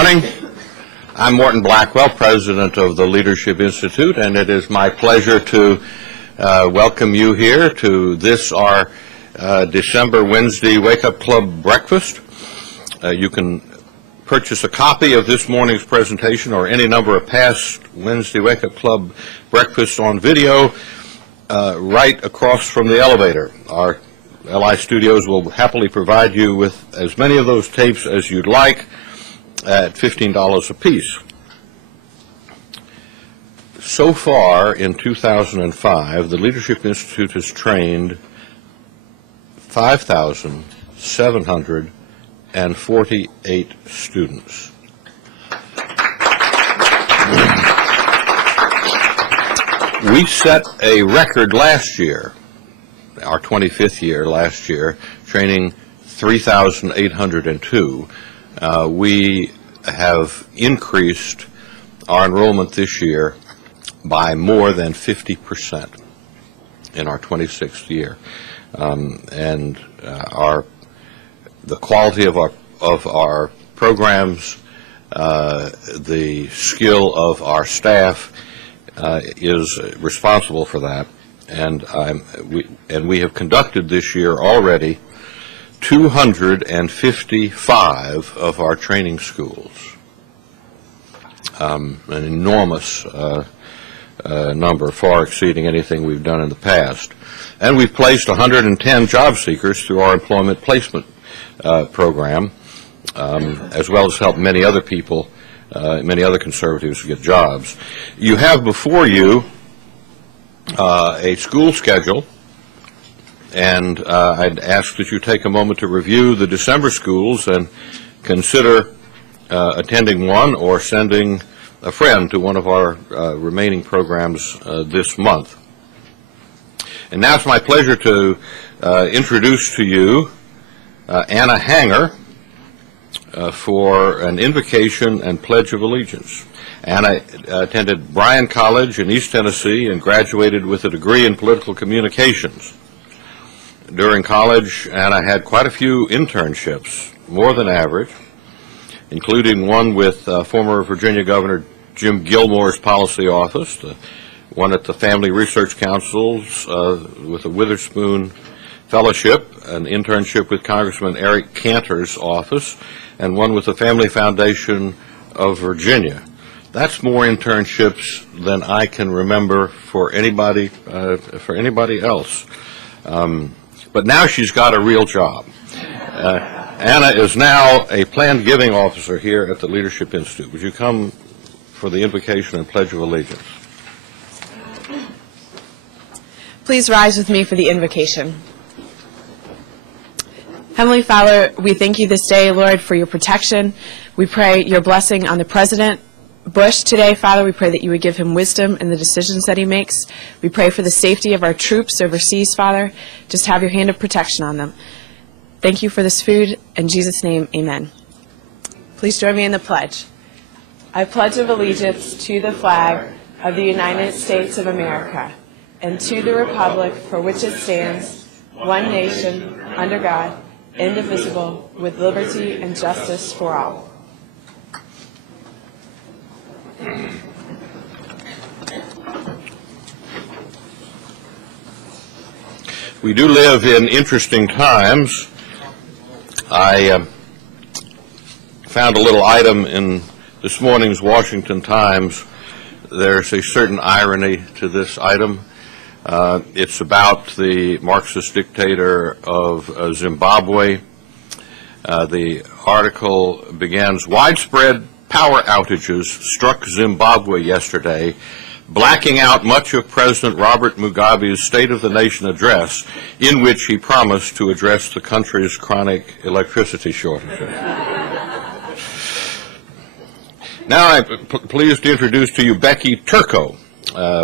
Morning. I'm Morton Blackwell, president of the Leadership Institute, and it is my pleasure to welcome you here to this, our December Wednesday Wake Up Club breakfast. You can purchase a copy of this morning's presentation or any number of past Wednesday Wake Up Club breakfasts on video right across from the elevator. Our LI Studios will happily provide you with as many of those tapes as you'd like at $15 a piece. So far in 2005, the Leadership Institute has trained 5,748 students. We set a record last year, our 25th year last year, training 3,802. We have increased our enrollment this year by more than 50% in our 26th year, and the quality of our programs, the skill of our staff is responsible for that, and we have conducted this year already 255 of our training schools, an enormous number, far exceeding anything we've done in the past. And we've placed 110 job seekers through our employment placement program, as well as helped many other people, many other conservatives get jobs. You have before you a school schedule, and I'd ask that you take a moment to review the December schools and consider attending one or sending a friend to one of our remaining programs this month. And now it's my pleasure to introduce to you Anna Hanger for an invocation and pledge of allegiance. Anna attended Bryan College in East Tennessee and graduated with a degree in political communications. During college, Anna had quite a few internships, more than average, including one with former Virginia Governor Jim Gilmore's policy office, one at the Family Research Council's with a Witherspoon Fellowship, an internship with Congressman Eric Cantor's office, and one with the Family Foundation of Virginia. That's more internships than I can remember for anybody else. But now she's got a real job. Anna is now a planned giving officer here at the Leadership Institute. Would you come for the invocation and pledge of allegiance? Please rise with me for the invocation. Heavenly Father, we thank you this day, Lord, for your protection. We pray your blessing on the President Bush today, Father. We pray that you would give him wisdom in the decisions that he makes. We pray for the safety of our troops overseas, Father. Just have your hand of protection on them. Thank you for this food. In Jesus' name, amen. Please join me in the pledge. I pledge of allegiance to the flag of the United States of America and to the republic for which it stands, one nation, under God, indivisible, with liberty and justice for all. We do live in interesting times. I found a little item in this morning's Washington Times. There's a certain irony to this item. It's about the Marxist dictator of Zimbabwe. The article begins, widespread power outages struck Zimbabwe yesterday, blacking out much of President Robert Mugabe's State of the Nation address, in which he promised to address the country's chronic electricity shortages. Now I'm pleased to introduce to you Becky Turco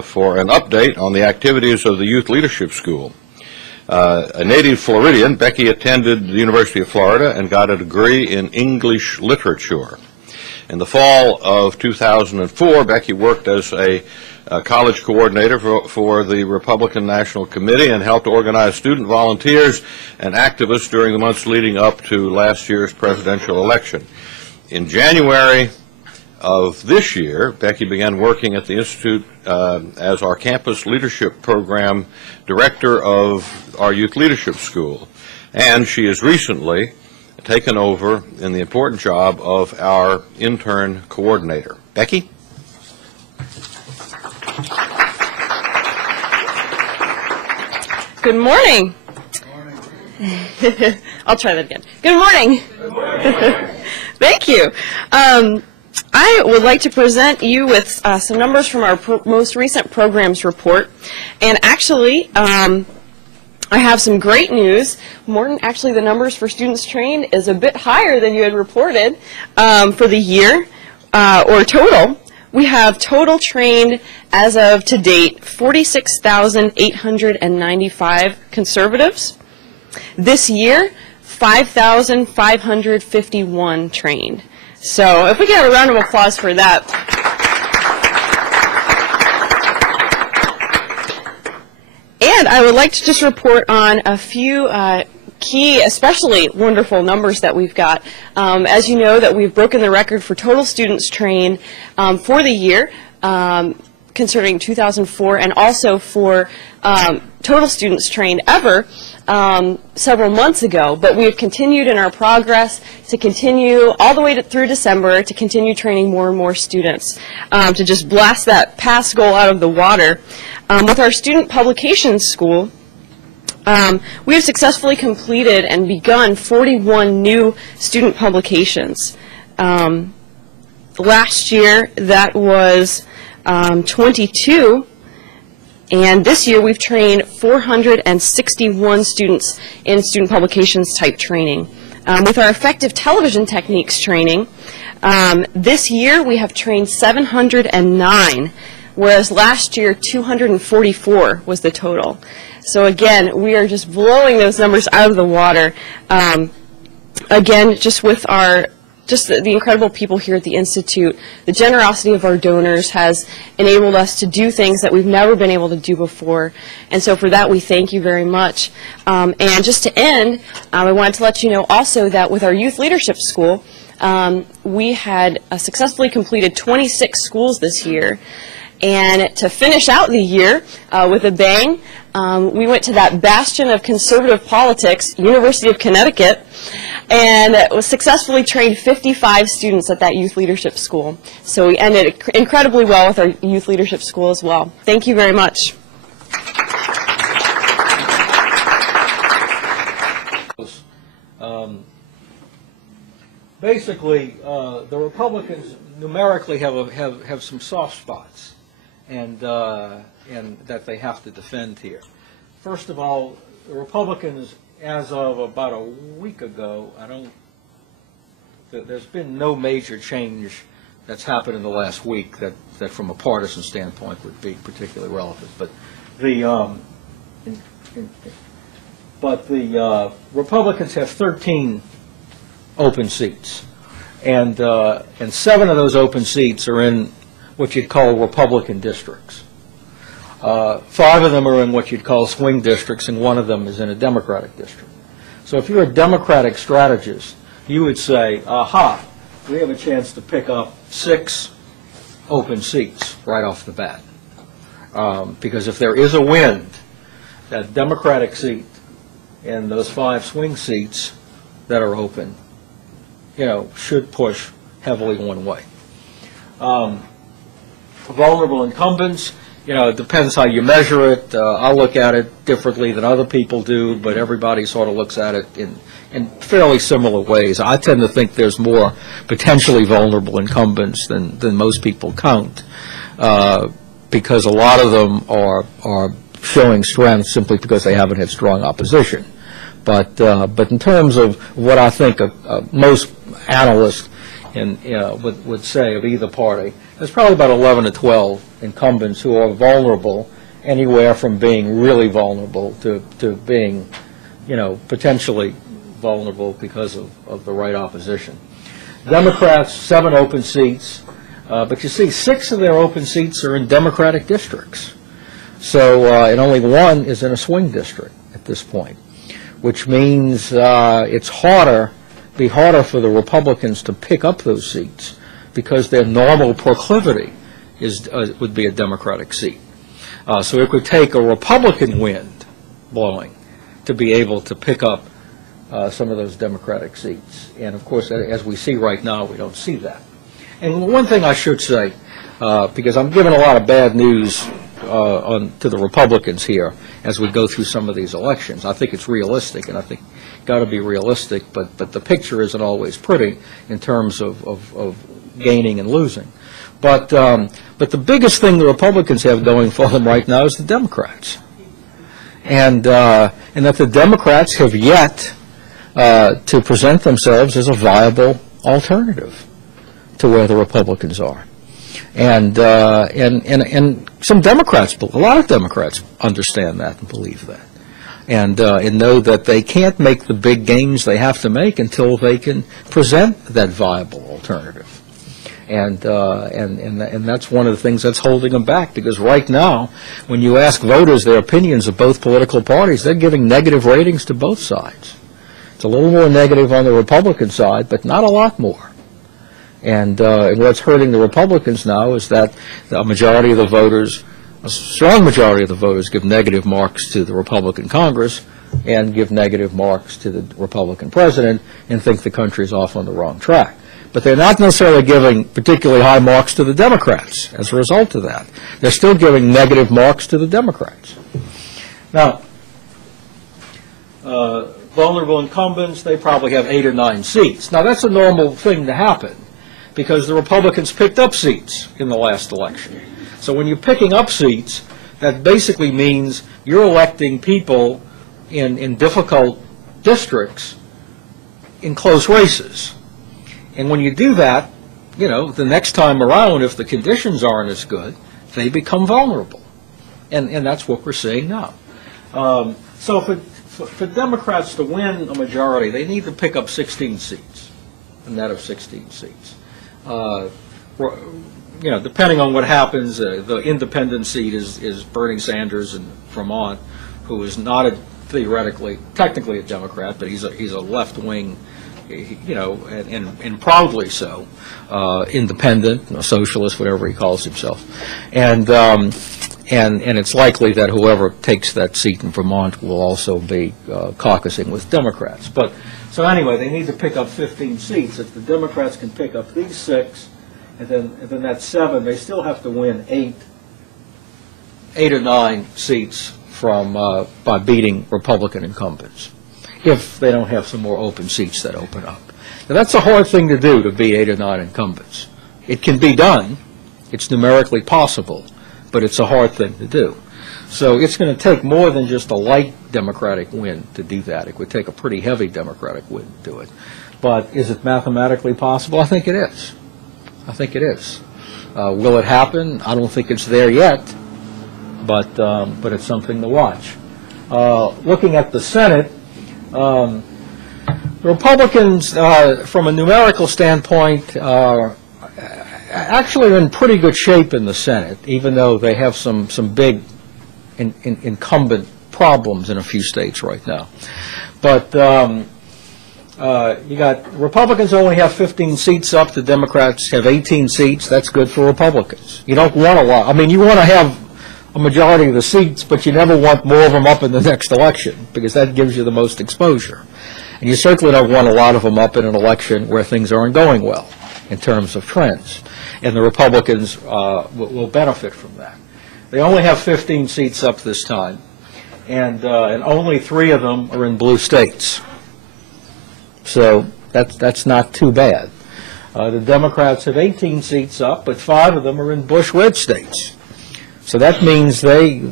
for an update on the activities of the Youth Leadership School. A native Floridian, Becky attended the University of Florida and got a degree in English literature. In the fall of 2004, Becky worked as a college coordinator for the Republican National Committee and helped organize student volunteers and activists during the months leading up to last year's presidential election. In January of this year, Becky began working at the Institute as our Campus Leadership Program Director of our Youth Leadership School, and she has recently taken over in the important job of our Intern Coordinator. Becky? Good morning. Good morning. I'll try that again. Good morning. Good morning. Thank you. I would like to present you with some numbers from our most recent programs report. And actually, I have some great news. Morton, actually the numbers for students trained is a bit higher than you had reported for the year, or total. We have total trained as of to date 46,895 conservatives. This year, 5,551 trained. So if we get a round of applause for that. And I would like to just report on a few key, especially wonderful numbers that we've got. As you know, that we've broken the record for total students trained for the year concerning 2004, and also for total students trained ever several months ago. But we have continued in our progress to continue all the way through December to continue training more and more students to just blast that past goal out of the water. With our student publications school, we have successfully completed and begun 41 new student publications. Last year, that was 22, and this year we've trained 461 students in student publications type training. With our effective television techniques training, this year we have trained 709, whereas last year 244 was the total. So again, we are just blowing those numbers out of the water. Again, just with our the incredible people here at the Institute, the generosity of our donors has enabled us to do things that we've never been able to do before. And so for that, we thank you very much. And just to end, I wanted to let you know also that with our Youth Leadership School, we had successfully completed 26 schools this year. And to finish out the year with a bang, we went to that bastion of conservative politics, University of Connecticut, and successfully trained 55 students at that youth leadership school. So we ended incredibly well with our youth leadership school as well. Thank you very much. Basically, the Republicans numerically have some soft spots, and that they have to defend here. First of all, the Republicans, as of about a week ago, there's been no major change that's happened in the last week that from a partisan standpoint would be particularly relevant. But the Republicans have 13 open seats, and 7 of those open seats are in what you'd call Republican districts. 5 of them are in what you'd call swing districts, and 1 of them is in a Democratic district. So if you're a Democratic strategist, you would say, aha, we have a chance to pick up 6 open seats right off the bat. Because if there is a win, that Democratic seat and those 5 swing seats that are open, should push heavily one way. Vulnerable incumbents, it depends how you measure it. I look at it differently than other people do, but everybody sort of looks at it in fairly similar ways. I tend to think there's more potentially vulnerable incumbents than most people count, because a lot of them are showing strength simply because they haven't had strong opposition. But in terms of what I think most analysts would say of either party, there's probably about 11 to 12 incumbents who are vulnerable, anywhere from being really vulnerable to being, potentially vulnerable because of the right opposition. Democrats, 7 open seats, but you see 6 of their open seats are in Democratic districts. So, and only 1 is in a swing district at this point, which means it's harder be harder for the Republicans to pick up those seats because their normal proclivity would be a Democratic seat. So it would take a Republican wind blowing to be able to pick up some of those Democratic seats. And of course, as we see right now, we don't see that. And one thing I should say, because I'm giving a lot of bad news to the Republicans here as we go through some of these elections. I think it's realistic, and I think got to be realistic, but the picture isn't always pretty in terms of gaining and losing. But the biggest thing the Republicans have going for them right now is the Democrats, and that the Democrats have yet to present themselves as a viable alternative to where the Republicans are. And some Democrats, a lot of Democrats understand that and believe that, and know that they can't make the big gains they have to make until they can present that viable alternative. And that's one of the things that's holding them back, because right now, when you ask voters their opinions of both political parties, they're giving negative ratings to both sides. It's a little more negative on the Republican side, but not a lot more. And what's hurting the Republicans now is that a majority of the voters, a strong majority of the voters, give negative marks to the Republican Congress and give negative marks to the Republican president and think the country's off on the wrong track. But they're not necessarily giving particularly high marks to the Democrats as a result of that. They're still giving negative marks to the Democrats. Now, vulnerable incumbents, they probably have 8 or 9 seats. Now, that's a normal thing to happen, because the Republicans picked up seats in the last election. So when you're picking up seats, that basically means you're electing people in difficult districts in close races. And when you do that, you know, the next time around, if the conditions aren't as good, they become vulnerable. And that's what we're seeing now. So for Democrats to win a majority, they need to pick up 16 seats, a net of 16 seats. You know, depending on what happens, the independent seat is Bernie Sanders in Vermont, who is not technically a Democrat, but he's a left-wing, you know, and proudly so, independent, a socialist, whatever he calls himself, and it's likely that whoever takes that seat in Vermont will also be caucusing with Democrats. But so anyway, they need to pick up 15 seats. If the Democrats can pick up these 6, and then that's 7, they still have to win 8 or 9 seats by beating Republican incumbents, if they don't have some more open seats that open up. Now, that's a hard thing to do, to beat 8 or 9 incumbents. It can be done. It's numerically possible, but it's a hard thing to do. So it's going to take more than just a light Democratic win to do that. It would take a pretty heavy Democratic win to do it. But is it mathematically possible? I think it is. I think it is. Will it happen? I don't think it's there yet, but it's something to watch. Looking at the Senate, the Republicans, from a numerical standpoint, are actually in pretty good shape in the Senate, even though they have some big incumbent problems in a few states right now. But you got Republicans only have 15 seats up. The Democrats have 18 seats. That's good for Republicans. You don't want a lot. I mean, you want to have a majority of the seats, but you never want more of them up in the next election, because that gives you the most exposure. And you certainly don't want a lot of them up in an election where things aren't going well in terms of trends. And the Republicans will benefit from that. They only have 15 seats up this time, and only 3 of them are in blue states. So that's not too bad. The Democrats have 18 seats up, but 5 of them are in Bush red states. So that means they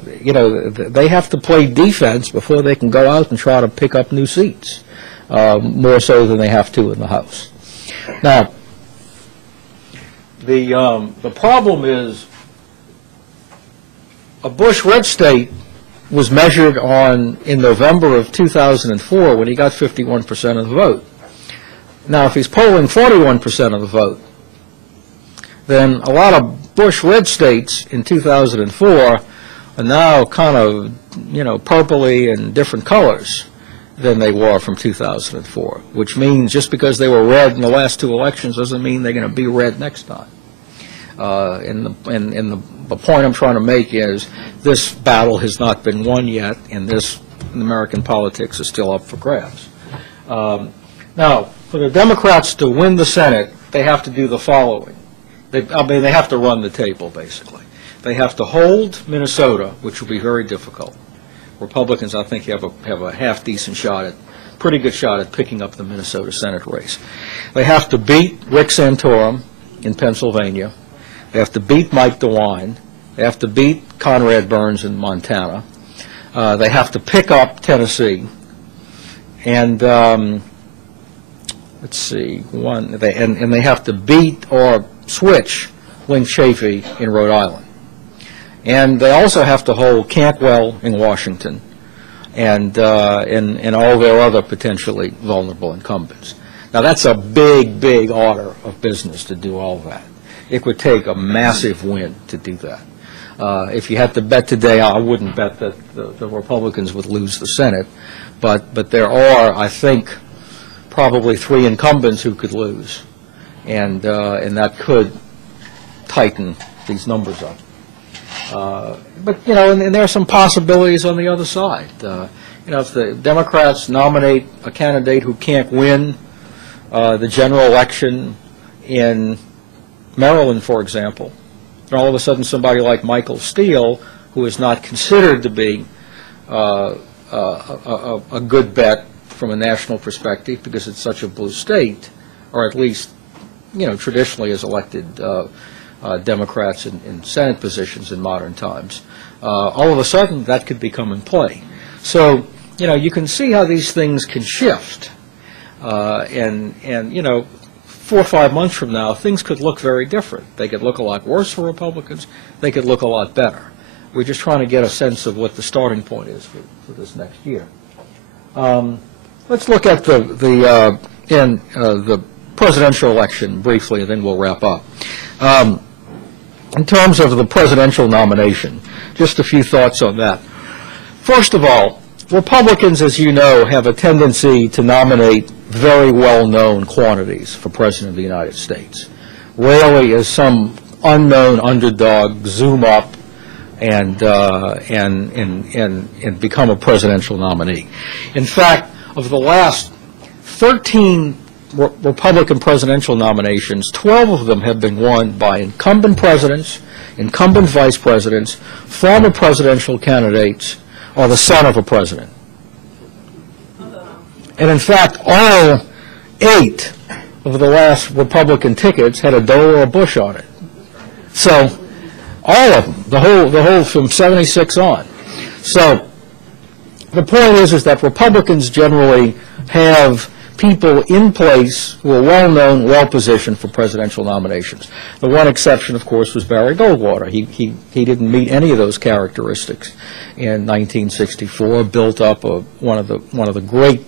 have to play defense before they can go out and try to pick up new seats, more so than they have to in the House. Now, the problem is a Bush red state was measured in November of 2004 when he got 51% of the vote. Now, if he's polling 41% of the vote, then a lot of Bush red states in 2004 are now kind of, purpley and different colors. than they were from 2004, which means just because they were red in the last two elections doesn't mean they're going to be red next time. And the point I'm trying to make is this battle has not been won yet, and American politics is still up for grabs. Now, for the Democrats to win the Senate, they have to do the following. They have to run the table, basically. They have to hold Minnesota, which will be very difficult. Republicans, I think, have a half-decent shot pretty good shot at picking up the Minnesota Senate race. They have to beat Rick Santorum in Pennsylvania. They have to beat Mike DeWine. They have to beat Conrad Burns in Montana. They have to pick up Tennessee. And let's see, and they have to beat or switch Link Chafee in Rhode Island. And they also have to hold Cantwell in Washington and all their other potentially vulnerable incumbents. Now, that's a big, big order of business to do all that. It would take a massive win to do that. If you had to bet today, I wouldn't bet that the Republicans would lose the Senate, but there are, I think, probably 3 incumbents who could lose, and that could tighten these numbers up. But, you know, and there are some possibilities on the other side. You know, if the Democrats nominate a candidate who can't win the general election in Maryland, for example, and all of a sudden somebody like Michael Steele, who is not considered to be a good bet from a national perspective because it's such a blue state, or at least, you know, traditionally has elected Democrats in Senate positions in modern times, all of a sudden that could become in play. So, you know, you can see how these things can shift. And you know, 4 or 5 months from now, things could look very different. They could look a lot worse for Republicans. They could look a lot better. We're just trying to get a sense of what the starting point is for this next year. Let's look at the presidential election briefly, and then we'll wrap up. In terms of the presidential nomination, just a few thoughts on that. First of all, Republicans, as you know, have a tendency to nominate very well-known quantities for President of the United States. Rarely is some unknown underdog zoom up and become a presidential nominee. In fact, of the last 13 Republican presidential nominations, 12 of them have been won by incumbent presidents, incumbent vice presidents, former presidential candidates, or the son of a president. And in fact, all 8 of the last Republican tickets had a Dole or a Bush on it. So all of them, the whole from 76 on. So the point is that Republicans generally have people in place who are well-known, well-positioned for presidential nominations. The one exception, of course, was Barry Goldwater. He didn't meet any of those characteristics in 1964, built up one of the great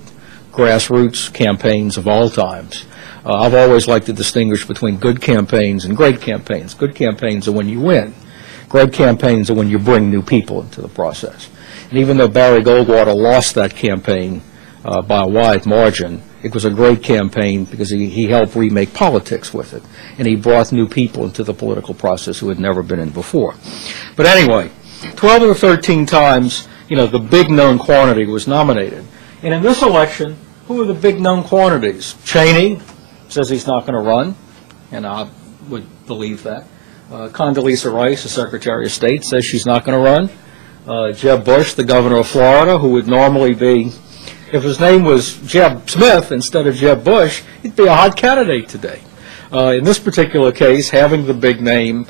grassroots campaigns of all times. I've always liked to distinguish between good campaigns and great campaigns. Good campaigns are when you win. Great campaigns are when you bring new people into the process. And even though Barry Goldwater lost that campaign by a wide margin, it was a great campaign because he helped remake politics with it. And he brought new people into the political process who had never been in before. But anyway, 12 of the 13 times, you know, the big known quantity was nominated. And in this election, who are the big known quantities? Cheney says he's not going to run, and I would believe that. Condoleezza Rice, the Secretary of State, says she's not going to run. Jeb Bush, the governor of Florida, who would normally be, if his name was Jeb Smith instead of Jeb Bush, he'd be a hot candidate today. In this particular case, having the big name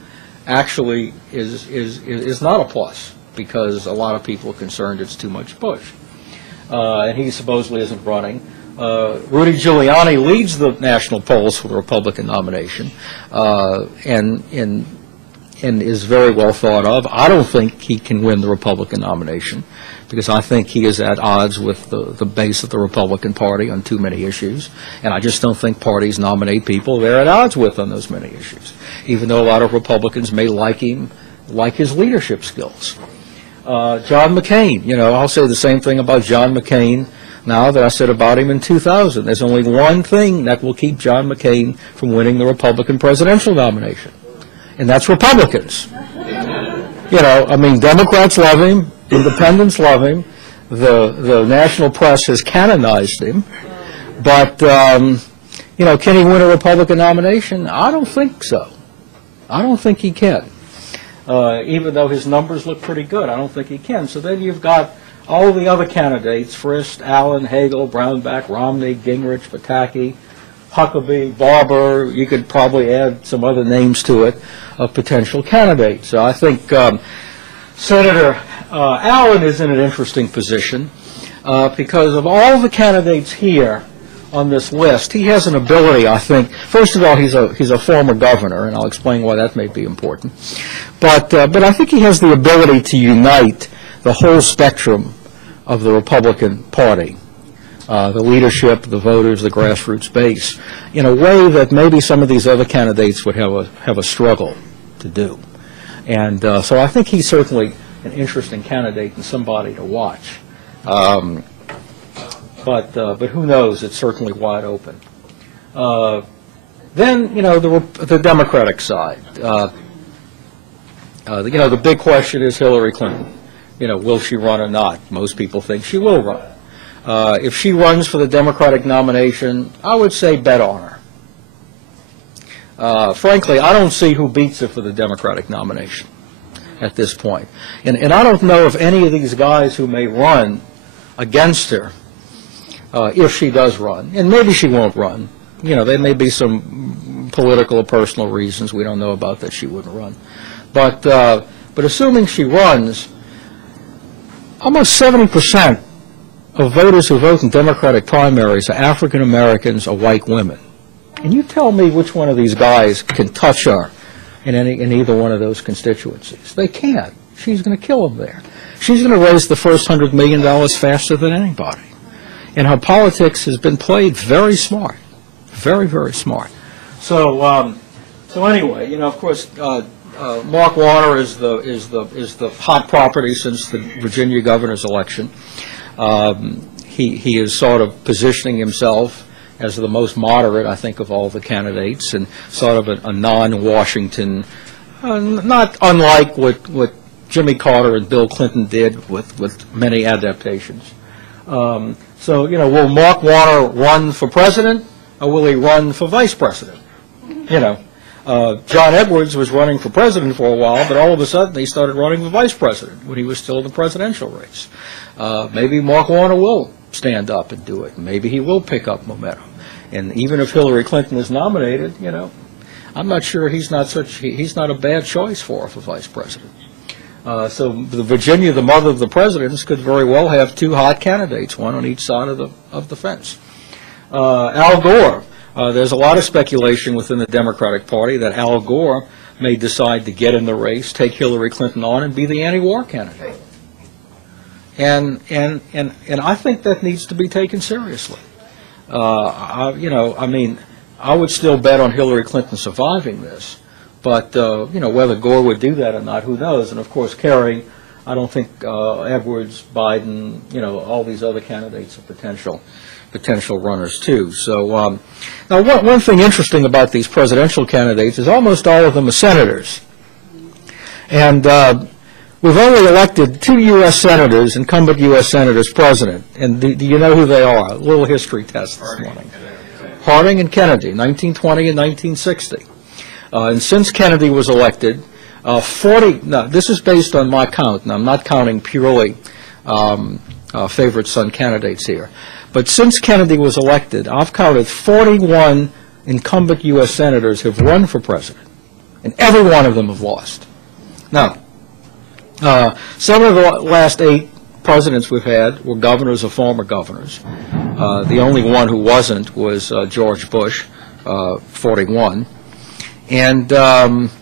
actually is not a plus because a lot of people are concerned it's too much Bush. And he supposedly isn't running. Rudy Giuliani leads the national polls for the Republican nomination and is very well thought of. I don't think he can win the Republican nomination because I think he is at odds with the base of the Republican Party on too many issues, and I just don't think parties nominate people they're at odds with on those many issues, even though a lot of Republicans may like him, like his leadership skills. John McCain, you know, I'll say the same thing about John McCain now that I said about him in 2000. There's only one thing that will keep John McCain from winning the Republican presidential nomination, and that's Republicans. You know, I mean, Democrats love him, independents love him, the national press has canonized him, but, you know, can he win a Republican nomination? I don't think so. I don't think he can. Even though his numbers look pretty good, I don't think he can. So then you've got all the other candidates, Frist, Allen, Hagel, Brownback, Romney, Gingrich, Pataki, Huckabee, Barber. You could probably add some other names to it of potential candidates. So I think Senator Allen is in an interesting position because of all the candidates here on this list. He has an ability, I think. First of all, he's a former governor, and I'll explain why that may be important. But I think he has the ability to unite the whole spectrum of the Republican Party, the leadership, the voters, the grassroots base, in a way that maybe some of these other candidates would have a struggle to do. And so I think he's certainly an interesting candidate and somebody to watch. But who knows? It's certainly wide open. Then, you know, the Democratic side. You know, the big question is Hillary Clinton. You know, will she run or not? Most people think she will run. If she runs for the Democratic nomination, I would say bet on her. Frankly, I don't see who beats her for the Democratic nomination at this point. And I don't know if any of these guys who may run against her, if she does run, and maybe she won't run. You know, there may be some political or personal reasons we don't know about that she wouldn't run. But assuming she runs, almost 70% of voters who vote in Democratic primaries are African Americans or white women. And you tell me which one of these guys can touch her in either one of those constituencies. They can't. She's going to kill them there. She's going to raise the first $100 million faster than anybody. And her politics has been played very smart, very, very smart. So, so anyway, you know, of course, Mark Warner is the hot property since the Virginia governor's election. He is sort of positioning himself as the most moderate, I think, of all the candidates, and sort of a non-Washington, not unlike what Jimmy Carter and Bill Clinton did with many adaptations. So, you know, will Mark Warner run for president, or will he run for vice president? You know, John Edwards was running for president for a while, but all of a sudden he started running for vice president when he was still in the presidential race. Maybe Mark Warner will stand up and do it. Maybe he will pick up momentum. And even if Hillary Clinton is nominated, you know, I'm not sure he's not a bad choice for vice president. So the Virginia, the mother of the presidents, could very well have two hot candidates, one on each side of the fence. Al Gore. There's a lot of speculation within the Democratic Party that Al Gore may decide to get in the race, take Hillary Clinton on, and be the anti-war candidate. And I think that needs to be taken seriously. You know, I mean, I would still bet on Hillary Clinton surviving this, but you know, whether Gore would do that or not, who knows? And of course, Kerry, I don't think Edwards, Biden, you know, all these other candidates are potential runners too. So now, one thing interesting about these presidential candidates is almost all of them are senators, and we've only elected 2 U.S. senators, incumbent U.S. senators, president. And do you know who they are? A little history test this morning. Harding and Kennedy, 1920 and 1960. And since Kennedy was elected, now this is based on my count, and I'm not counting purely favorite son candidates here. But since Kennedy was elected, I've counted 41 incumbent U.S. senators have run for president, and every one of them have lost. Now, some of the last 8 presidents we've had were governors or former governors. The only one who wasn't was George Bush, 41. And, of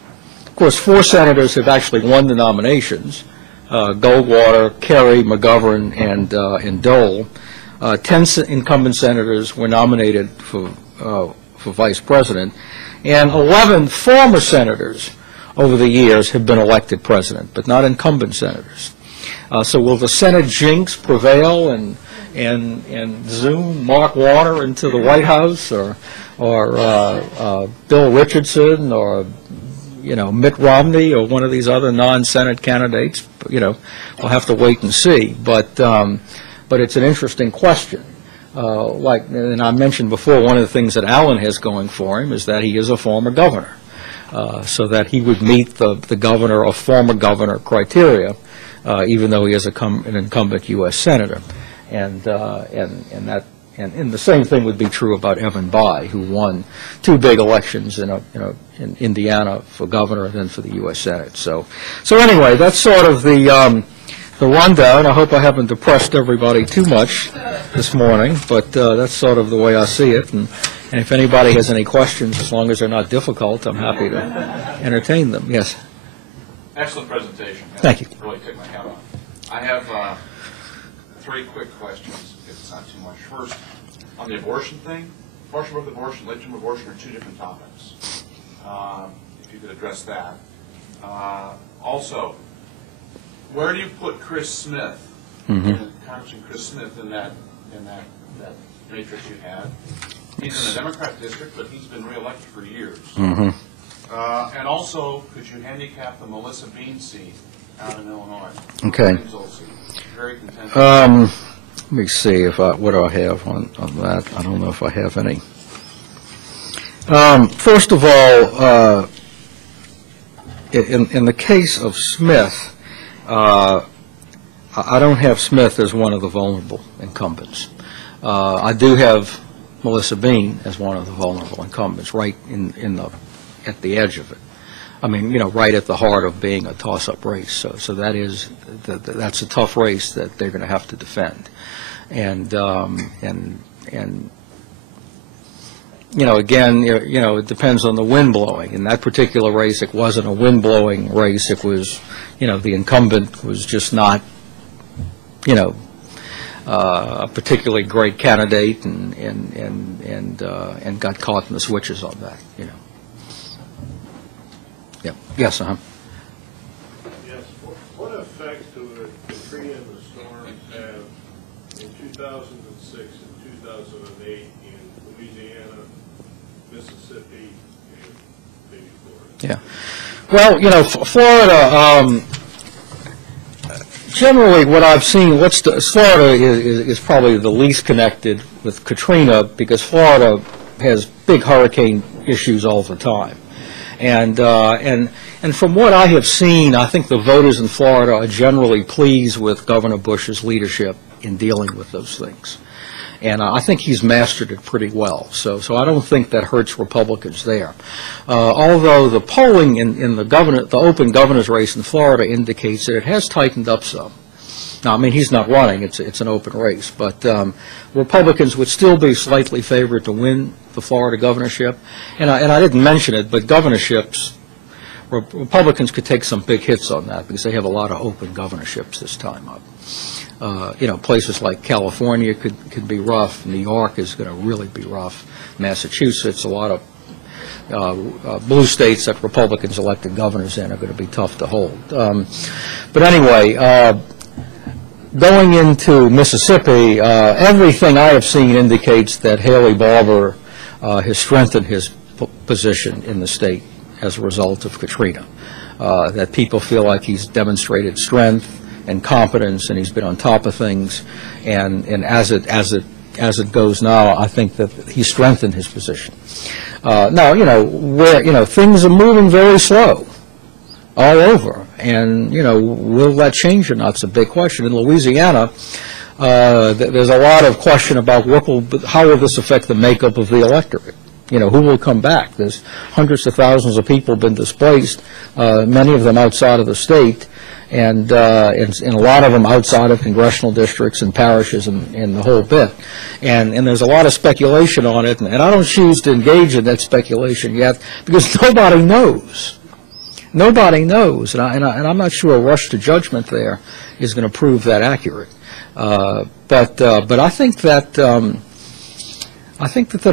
course, 4 senators have actually won the nominations, Goldwater, Kerry, McGovern, and Dole. 10 incumbent senators were nominated for vice president, and 11 former senators over the years have been elected president, but not incumbent senators. So will the Senate jinx prevail, and and Zoom Mark Warner into the White House, or Bill Richardson, or Mitt Romney, or one of these other non-Senate candidates. We'll have to wait and see. But it's an interesting question. And I mentioned before, one of the things that Alan has going for him is that he is a former governor, so that he would meet the governor or former governor criteria, even though he is an incumbent U.S. senator. And the same thing would be true about Evan Bayh, who won 2 big elections in Indiana for governor and then for the U.S. Senate. So anyway, that's sort of the rundown. I hope I haven't depressed everybody too much this morning, but that's sort of the way I see it. And if anybody has any questions, as long as they're not difficult, I'm happy to entertain them. Yes. Excellent presentation. Thank you. Really took my hat off. I have 3 quick questions, if it's not too much. First, on the abortion thing, partial birth abortion, late term abortion are 2 different topics. If you could address that. Also, where do you put Chris Smith, Congressman Chris Smith, in that matrix you had? He's in a Democrat district, but he's been reelected for years. And also, could you handicap the Melissa Bean seat out in Illinois? Okay. Very contentious. Let me see what do I have on that. I don't know if I have any. First of all, in the case of Smith, I don't have Smith as one of the vulnerable incumbents. I do have Melissa Bean as one of the vulnerable incumbents, right at the edge of it. I mean, right at the heart of being a toss-up race. So that's a tough race that they're going to have to defend. And again, it depends on the wind blowing. In that particular race, it wasn't a wind blowing race. It was, the incumbent was just not, a particularly great candidate, and got caught in the switches on that. Yeah. Yes. Yes. What effect do the Katrina and the storms have in 2006 and 2008 in Louisiana, Mississippi, and maybe Florida? Yeah. Well, Florida. Generally, what I've seen, Florida is probably the least connected with Katrina, because Florida has big hurricane issues all the time. And from what I have seen, I think the voters in Florida are generally pleased with Governor Bush's leadership in dealing with those things. And I think he's mastered it pretty well. So I don't think that hurts Republicans there. Although the polling in the open governor's race in Florida indicates that it has tightened up some. Now, I mean, he's not running. It's an open race. But Republicans would still be slightly favored to win the Florida governorship. And I didn't mention it, but governorships, Republicans could take some big hits on that, because they have a lot of open governorships this time up. Places like California could be rough. New York is going to really be rough. Massachusetts, a lot of blue states that Republicans elected governors in are going to be tough to hold. But anyway, going into Mississippi, everything I have seen indicates that Haley Barbour has strengthened his position in the state as a result of Katrina. That people feel like he's demonstrated strength and competence, and he's been on top of things. And as it goes now, I think that he's strengthened his position. Now, things are moving very slow all over, and will that change or not? It's a big question. In Louisiana, there's a lot of question about how will this affect the makeup of the electorate. Who will come back? There's hundreds of thousands of people been displaced, many of them outside of the state, and a lot of them outside of congressional districts and parishes and the whole bit. And there's a lot of speculation on it, and I don't choose to engage in that speculation yet, because nobody knows. Nobody knows, and I'm not sure a rush to judgment there is going to prove that accurate. But I think that that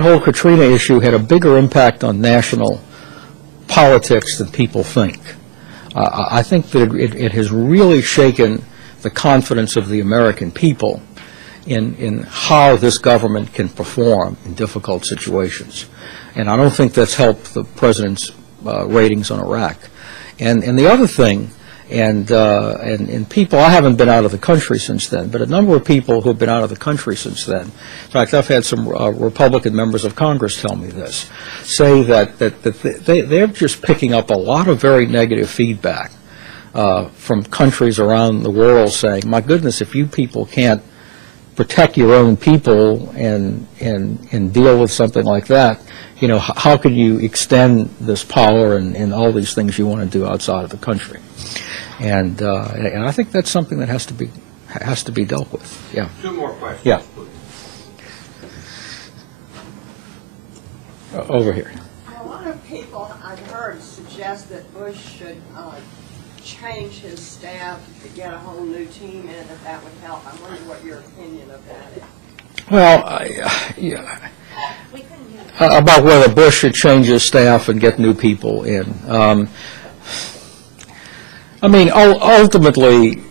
whole Katrina issue had a bigger impact on national politics than people think. I think that it has really shaken the confidence of the American people in how this government can perform in difficult situations. And I don't think that's helped the president's ratings on Iraq. And the other thing, and people, I haven't been out of the country since then, but a number of people who have been out of the country since then, in fact, I've had some Republican members of Congress tell me this, say that they're just picking up a lot of very negative feedback from countries around the world saying, my goodness, if you people can't protect your own people and deal with something like that, you know, how can you extend this power and all these things you want to do outside of the country? And I think that's something that has to be dealt with. Yeah. Two more questions. Yeah. Over here. A lot of people I've heard suggest that Bush should change his staff to get a whole new team in, if that would help. I wonder what your opinion of that is. Well, about whether Bush should change his staff and get new people in. I mean, ultimately,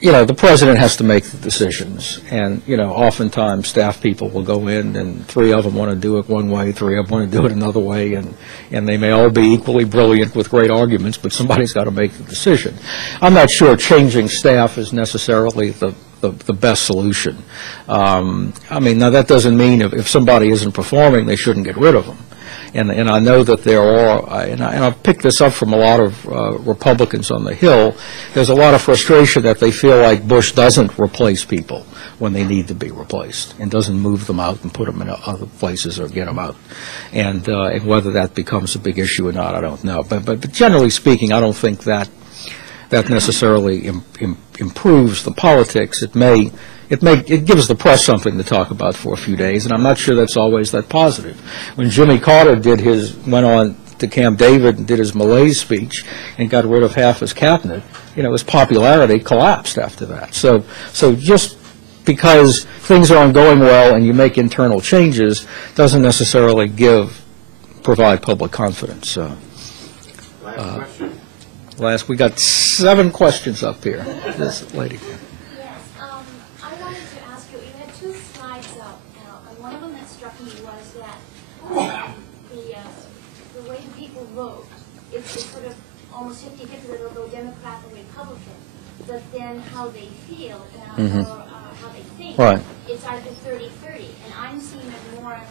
you know, the president has to make the decisions, and, you know, oftentimes staff people will go in and 3 of them want to do it one way, 3 of them want to do it another way, and they may all be equally brilliant with great arguments, but somebody's got to make the decision. I'm not sure changing staff is necessarily the best solution. I mean, now that doesn't mean if somebody isn't performing, they shouldn't get rid of them. And I know that there are, and I've picked this up from a lot of Republicans on the Hill, there's a lot of frustration that they feel like Bush doesn't replace people when they need to be replaced and doesn't move them out and put them in other places or get them out. And whether that becomes a big issue or not, I don't know. But generally speaking, I don't think that necessarily improves the politics. It gives the press something to talk about for a few days, and I'm not sure that's always that positive. When Jimmy Carter went on to Camp David and did his malaise speech and got rid of half his cabinet, you know, his popularity collapsed after that. So just because things aren't going well and you make internal changes doesn't necessarily provide public confidence. Last question. We got 7 questions up here. This lady. I wanted to ask you had 2 slides up, and one of them that struck me was that the way people vote, it's sort of almost 50-50, they'll go Democrat or Republican, but then how they feel or how they think, Right. it's either 30-30, and I'm seeing it more of a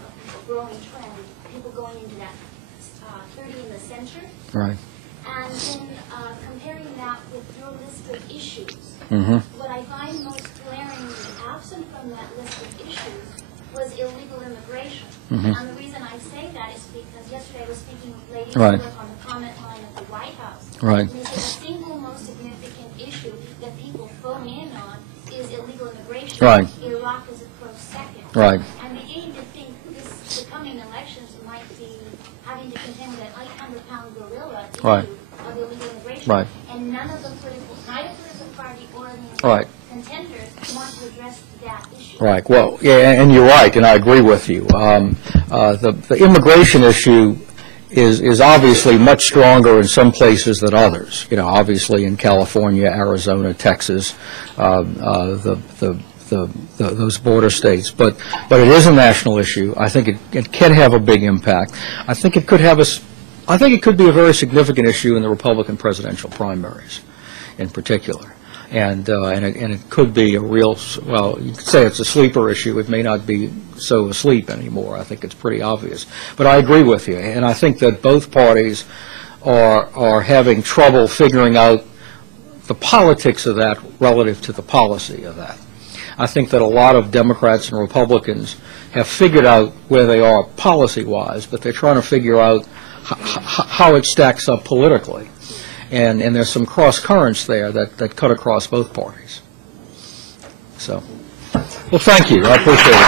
growing trend, people going into that 30 in the center. Right. And then comparing that with your list of issues, what I find most glaringly absent from that list of issues was illegal immigration. And the reason I say that is because yesterday I was speaking with Lady Right. Smith on the comment line at the White House. Right. And they said the single most significant issue that people phone in on is illegal immigration. Right. Iraq is a close second. Right. I'm beginning to think the coming elections might be having to contend with that 800-pound gorilla issue Right. of illegal immigration. Right. And neither political party or the Right. contenders want to address that issue. Right. Well, yeah, and you're right, and I agree with you. The immigration issue is obviously much stronger in some places than others. You know, obviously in California, Arizona, Texas, those border states. But it is a national issue. I think it can have a big impact. I think it could be a very significant issue in the Republican presidential primaries, in particular. And it could be a real, well, you could say it's a sleeper issue. It may not be so asleep anymore. I think it's pretty obvious. But I agree with you, and I think that both parties are having trouble figuring out the politics of that relative to the policy of that. I think that a lot of Democrats and Republicans have figured out where they are policy-wise, but they're trying to figure out how it stacks up politically. And there's some cross currents there that cut across both parties. So, well, thank you. I appreciate it.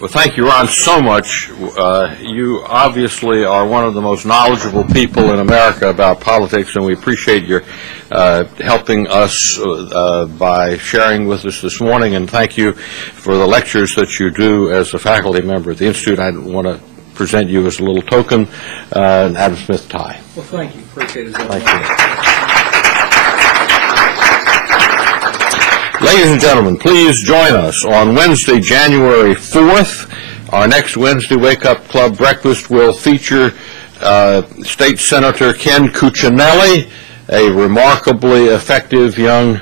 Well, thank you, Ron, so much. You obviously are one of the most knowledgeable people in America about politics, and we appreciate your helping us by sharing with us this morning, and thank you for the lectures that you do as a faculty member at the Institute. I want to present you as a little token, an Adam Smith tie. Well, thank you. Appreciate it. Thank you. Ladies and gentlemen, please join us on Wednesday, January 4th. Our next Wednesday Wake Up Club breakfast will feature State Senator Ken Cuccinelli, a remarkably effective young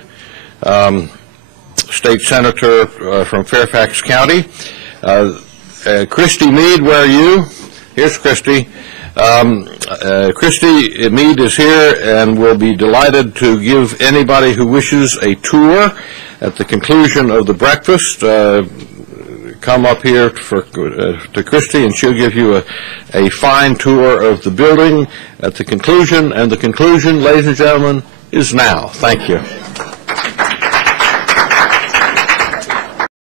state senator from Fairfax County. Christy Meade, where are you? Here's Christy. Christy Meade is here and will be delighted to give anybody who wishes a tour at the conclusion of the breakfast. Come up here to Christy, and she'll give you a fine tour of the building at the conclusion. And the conclusion, ladies and gentlemen, is now. Thank you.